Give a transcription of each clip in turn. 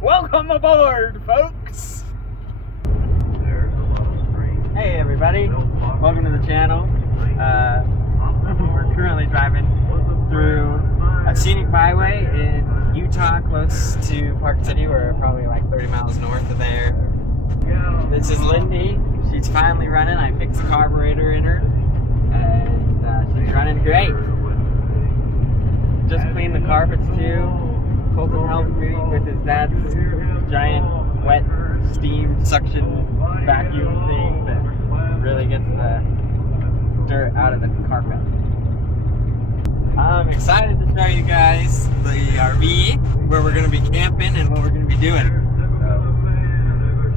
Welcome aboard, folks! Hey everybody, welcome to the channel. We're currently driving through a scenic byway in Utah, close to Park City. We're probably like 30 miles north of there. This is Lindy. She's finally running. I fixed the carburetor in her, and she's running great. Just cleaned the carpets too. Colton helped me with his dad's giant wet steam suction vacuum thing that really gets the dirt out of the carpet. I'm excited to show you guys the RV, where we're going to be camping and what we're going to be doing.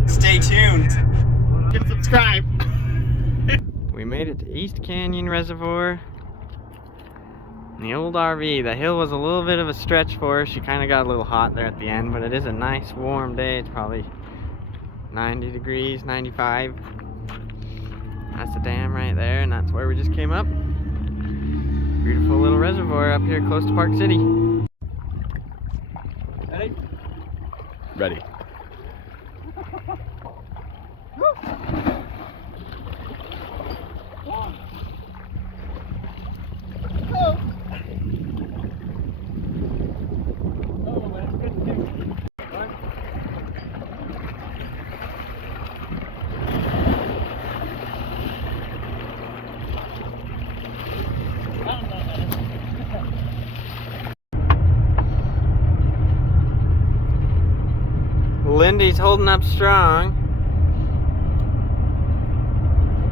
So, stay tuned. Hit subscribe. We made it to East Canyon Reservoir. The old RV. The hill was a little bit of a stretch for her. She kind of got a little hot there at the end, but it is a nice warm day. It's probably 90 degrees, 95. That's the dam right there, and that's where we just came up. Beautiful little reservoir up here close to Park City. Ready? Ready. Lindy's holding up strong.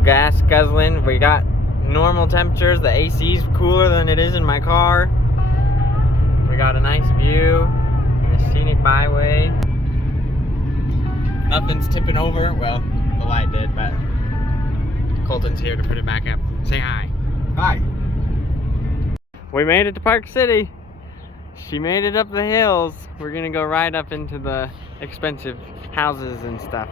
Gas guzzling. We got normal temperatures. The AC's cooler than it is in my car. We got a nice view. A scenic byway. Nothing's tipping over. Well, the light did, but Colton's here to put it back up. Say hi. Hi. We made it to Park City. She made it up the hills. We're gonna go right up into the expensive houses and stuff.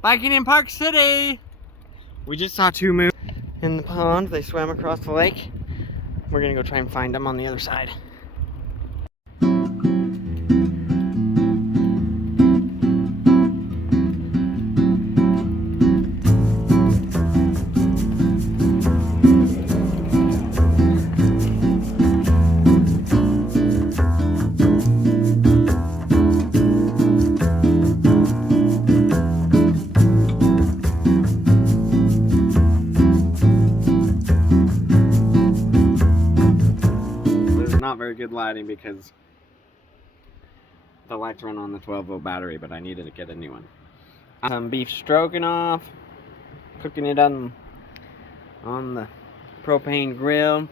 Biking in Park City! We just saw two moose in the pond. They swam across the lake. We're gonna go try and find them on the other side. Not very good lighting because the lights run on the 12-volt battery, but I needed to get a new one. Some beef stroganoff, cooking it on the propane grill.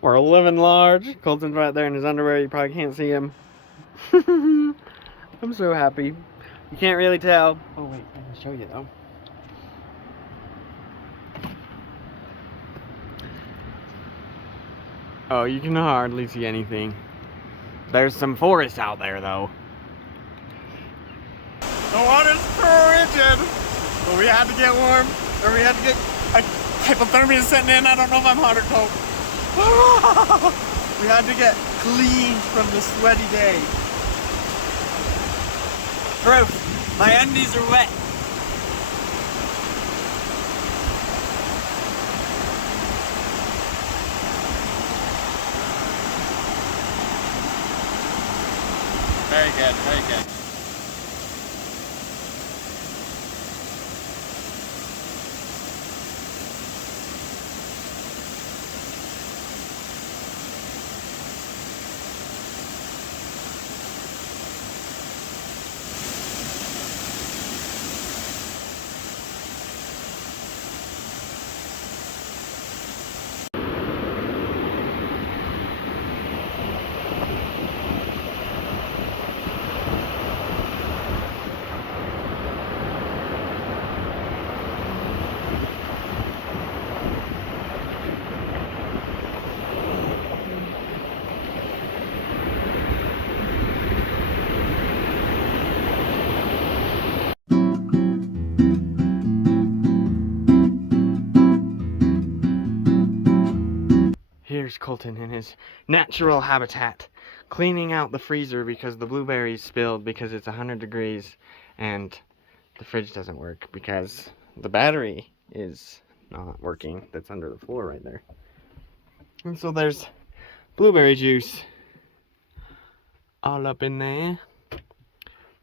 We're living large. Colton's right there in his underwear. You probably can't see him. I'm so happy. You can't really tell. Oh wait, I can show you though. Oh, you can hardly see anything. There's some forest out there, though. The water's frigid, but we had to get warm, or we had to get hypothermia setting in. I don't know if I'm hot or cold. We had to get clean from the sweaty day. Proof, my undies are wet. Very good, very good. There's Colton in his natural habitat, cleaning out the freezer because the blueberries spilled because it's 100 degrees and the fridge doesn't work because the battery is not working. That's under the floor right there. And so there's blueberry juice all up in there.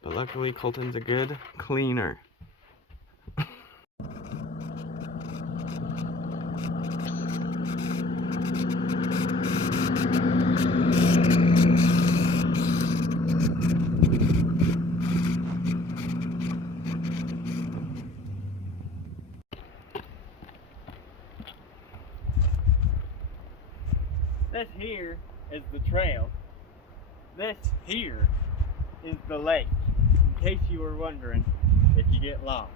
But luckily Colton's a good cleaner. This here is the trail. This here is the lake, in case you were wondering if you get lost.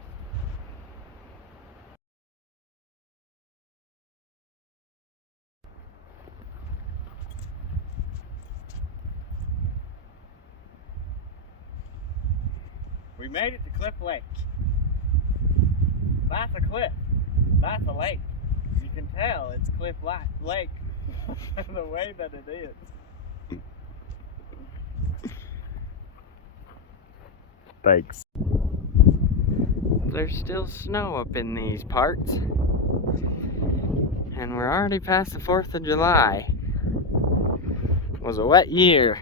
We made it to Cliff Lake. That's a cliff. That's a lake. You can tell it's Cliff Lake the way that it is. Thanks. There's still snow up in these parts. And we're already past the 4th of July. It was a wet year.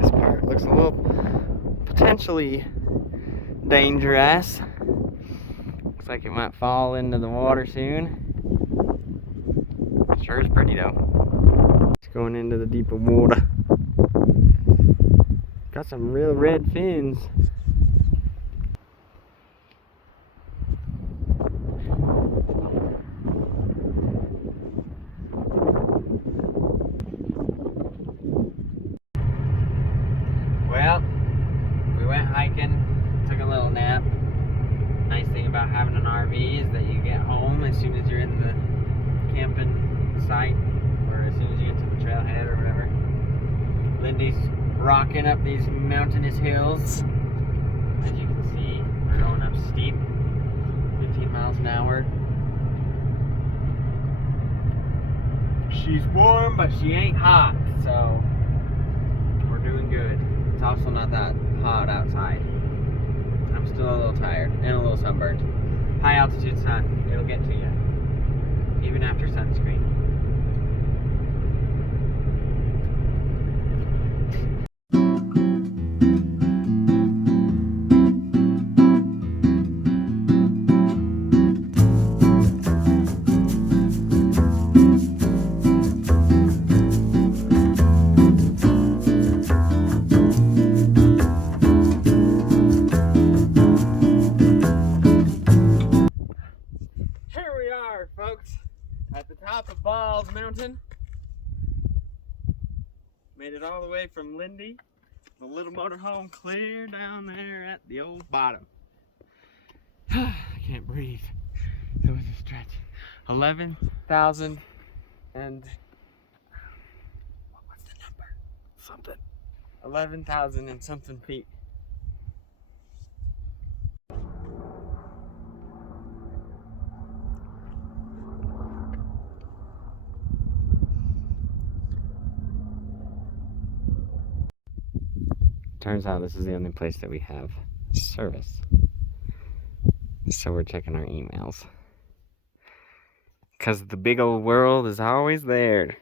This part looks a little potentially dangerous. Looks like it might fall into the water soon. Sure is pretty though. It's going into the deeper water. Got some real red fins. Well, we went hiking, took a little nap. Nice thing about having an RV is that you get home as soon as you're in the camping site, or as soon as you get to the trailhead or whatever. Lindy's rocking up these mountainous hills. As you can see, we're going up steep, 15 miles an hour. She's warm, but she ain't hot, so we're doing good. It's also not that hot outside. I'm still a little tired and a little sunburned. High altitude sun, it'll get to you, even after sunscreen. Folks, at the top of Balls Mountain. Made it all the way from Lindy, the little motorhome, clear down there at the old bottom. I can't breathe. It was a stretch. 11,000 and what was the number? Something. 11,000 and something feet. Turns out this is the only place that we have service. So we're checking our emails. Because the big old world is always there,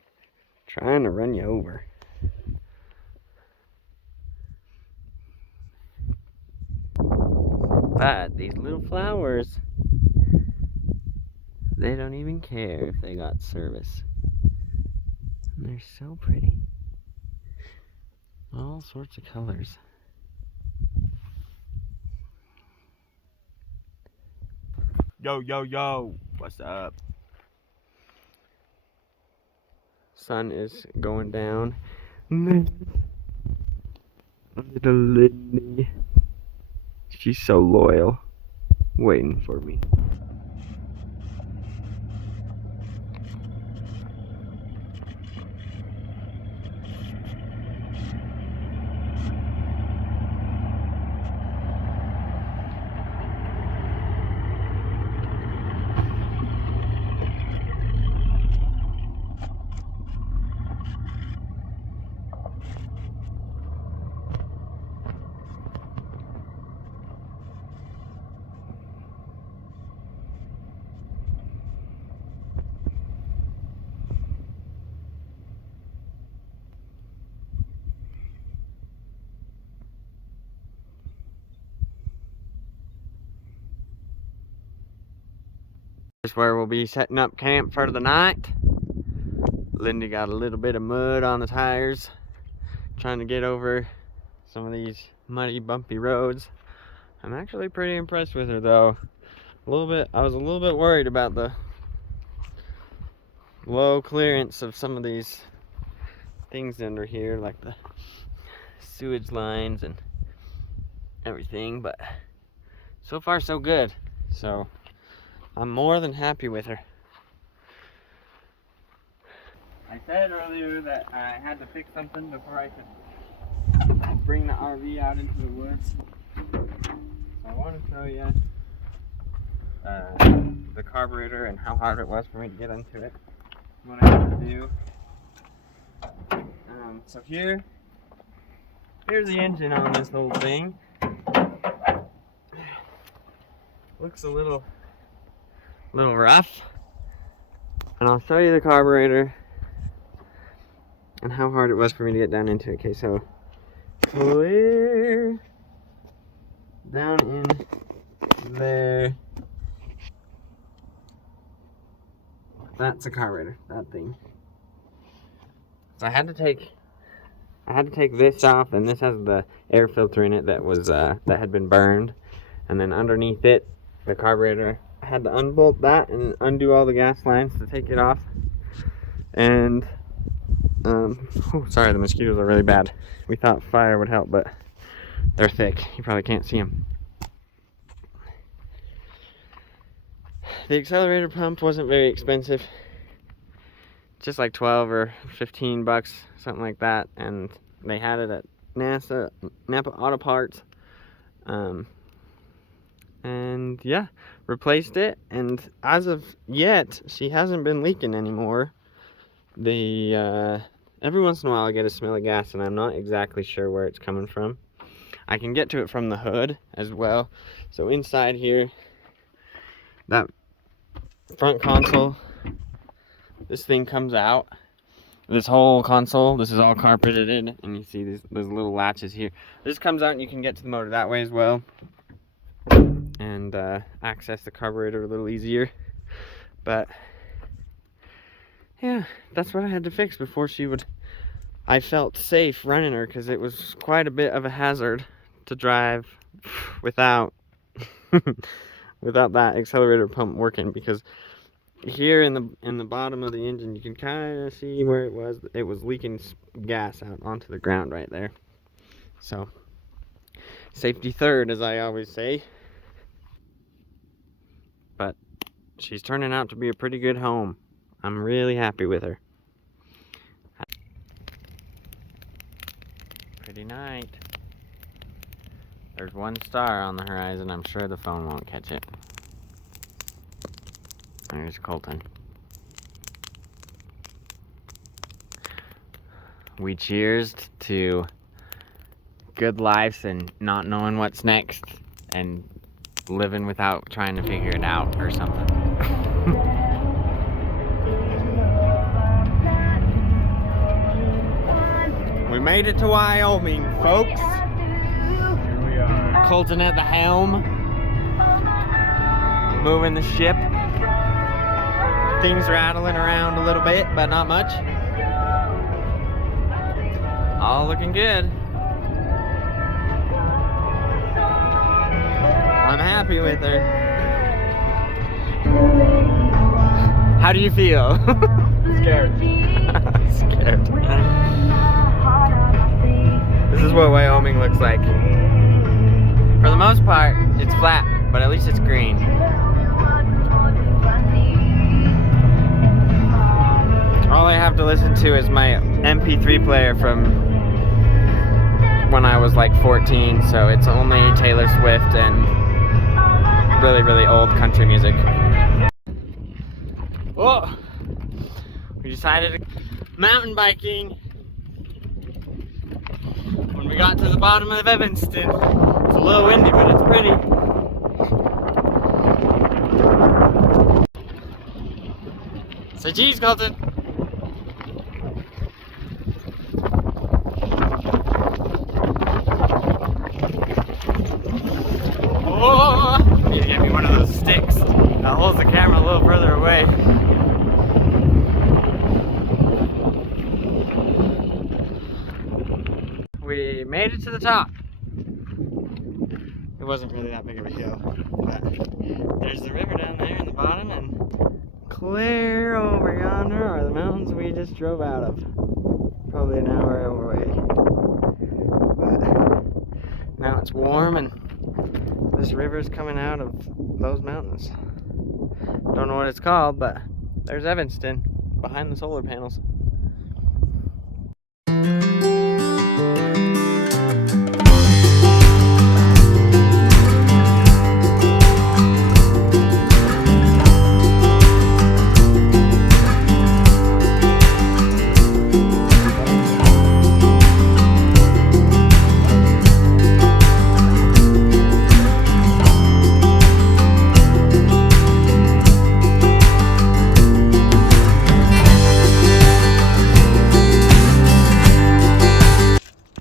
trying to run you over. But these little flowers, they don't even care if they got service. And they're so pretty. All sorts of colors. Yo, yo, yo, what's up? Sun is going down. Little Lindy. She's so loyal, waiting for me. This is where we'll be setting up camp for the night. Lindy got a little bit of mud on the tires, trying to get over some of these muddy, bumpy roads. I'm actually pretty impressed with her though. I was a little bit worried about the low clearance of some of these things under here, like the sewage lines and everything, but so far so good. So I'm more than happy with her. I said earlier that I had to fix something before I could bring the RV out into the woods. So I want to show you the carburetor and how hard it was for me to get into it. What I have to do. So here's the engine on this whole thing. Looks a little rough. And I'll show you the carburetor and how hard it was for me to get down into it. Okay, so clear down in there. That's a carburetor, that thing. So I had to take this off, and this has the air filter in it that was that had been burned, and then underneath it, the carburetor. I had to unbolt that and undo all the gas lines to take it off. And sorry, the mosquitoes are really bad. We thought fire would help, but they're thick. You probably can't see them. The accelerator pump wasn't very expensive. Just like 12 or 15 bucks, something like that. And they had it at Napa Auto Parts. And yeah, replaced it. And as of yet, she hasn't been leaking anymore. Every once in a while I get a smell of gas, and I'm not exactly sure where it's coming from. I can get to it from the hood as well. So inside here, that front console, this thing comes out. This whole console, this is all carpeted in, and you see those little latches here. This comes out and you can get to the motor that way as well, and access the carburetor a little easier. But yeah, that's what I had to fix before I felt safe running her, because it was quite a bit of a hazard to drive without that accelerator pump working, because here in the bottom of the engine you can kind of see where it was leaking gas out onto the ground right there. So safety third, as I always say. But she's turning out to be a pretty good home. I'm really happy with her. Pretty night. There's one star on the horizon. I'm sure the phone won't catch it. There's Colton. We cheersed to good lives and not knowing what's next, and living without trying to figure it out or something. We made it to Wyoming, folks. Here we are. Colton at the helm, moving the ship. Things rattling around a little bit, but not much. All looking good. I'm happy with her. How do you feel? Scared. Scared. This is what Wyoming looks like. For the most part, it's flat, but at least it's green. All I have to listen to is my MP3 player from when I was like 14, so it's only Taylor Swift and really, really old country music. Whoa! We decided to mountain biking. When we got to the bottom of Evanston, it's a little windy, but it's pretty. Say cheese, Colton. Oh, you need to get me one of those sticks that holds the camera a little further made it to the top. It wasn't really that big of a hill, but there's the river down there in the bottom, and clear over yonder are the mountains we just drove out of. Probably an hour away. But now it's warm, and this river's coming out of those mountains. Don't know what it's called, but there's Evanston behind the solar panels.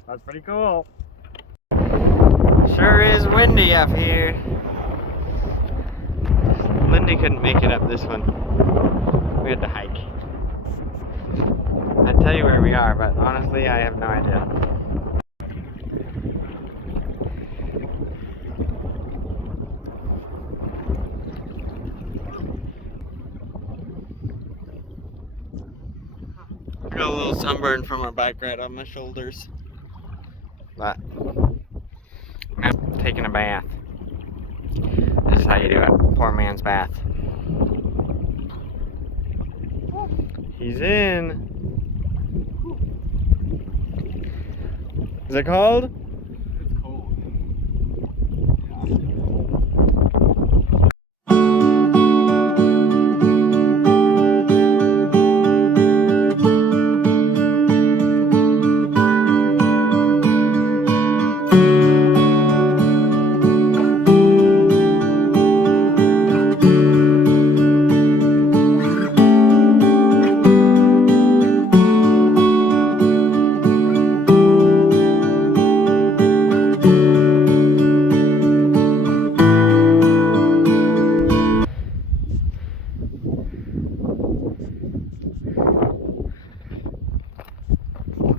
That's pretty cool. Sure is windy up here. Lindy couldn't make it up this one. We had to hike. I'd tell you where we are, but honestly, I have no idea. I got a little sunburn from our bike ride on my shoulders. But I'm taking a bath. This is how you do it. Poor man's bath. He's in. Is it cold? It's cold.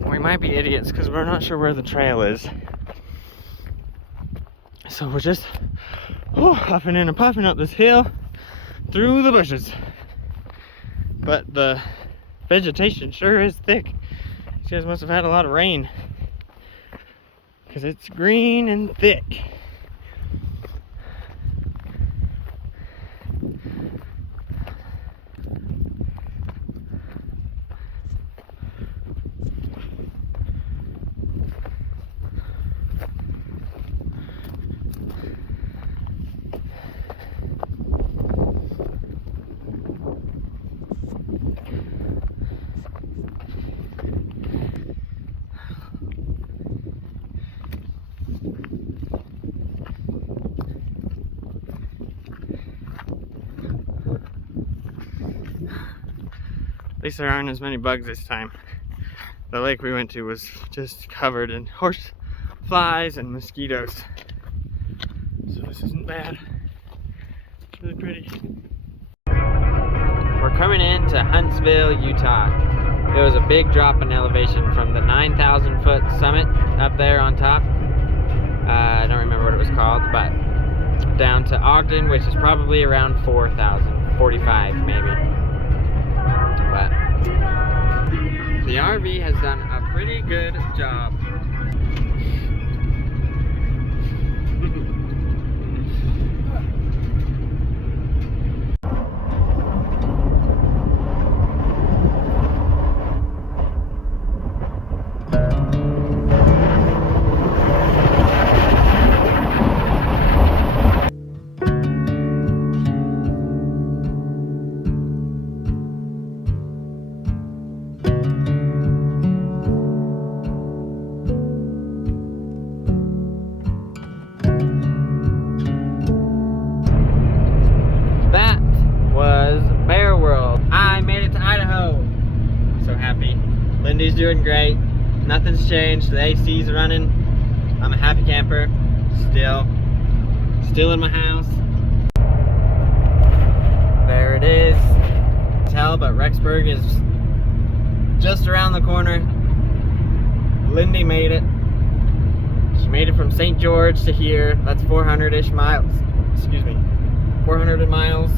We might be idiots because we're not sure where the trail is. So we're just huffing in and puffing up this hill through the bushes. But the vegetation sure is thick. You guys must have had a lot of rain because it's green and thick. At least there aren't as many bugs this time. The lake we went to was just covered in horse flies and mosquitoes. So this isn't bad. It's really pretty. We're coming into Huntsville, Utah. It was a big drop in elevation from the 9,000 foot summit up there on top. I don't remember what it was called, but down to Ogden, which is probably around 4,000, 45 maybe. But the RV has done a pretty good job. Lindy's doing great. Nothing's changed. The AC's running. I'm a happy camper. Still in my house. There it is. Tell, but Rexburg is just around the corner. Lindy made it. She made it from St. George to here. That's 400-ish miles. Excuse me. 400 miles.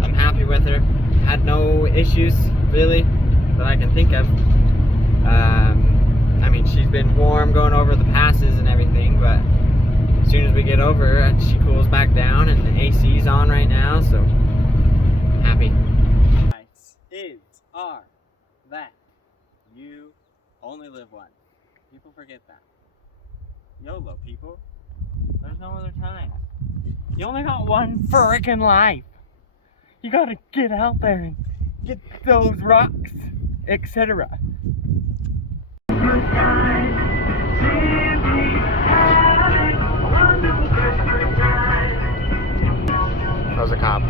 I'm happy with her. Had no issues, really, that I can think of. I mean, she's been warm going over the passes and everything, but as soon as we get over, she cools back down, and the AC's on right now, so happy. Is are that you only live once. People forget that. YOLO, people. There's no other time. You only got one frickin' life. You gotta get out there and get those rocks, etc. That was a cop.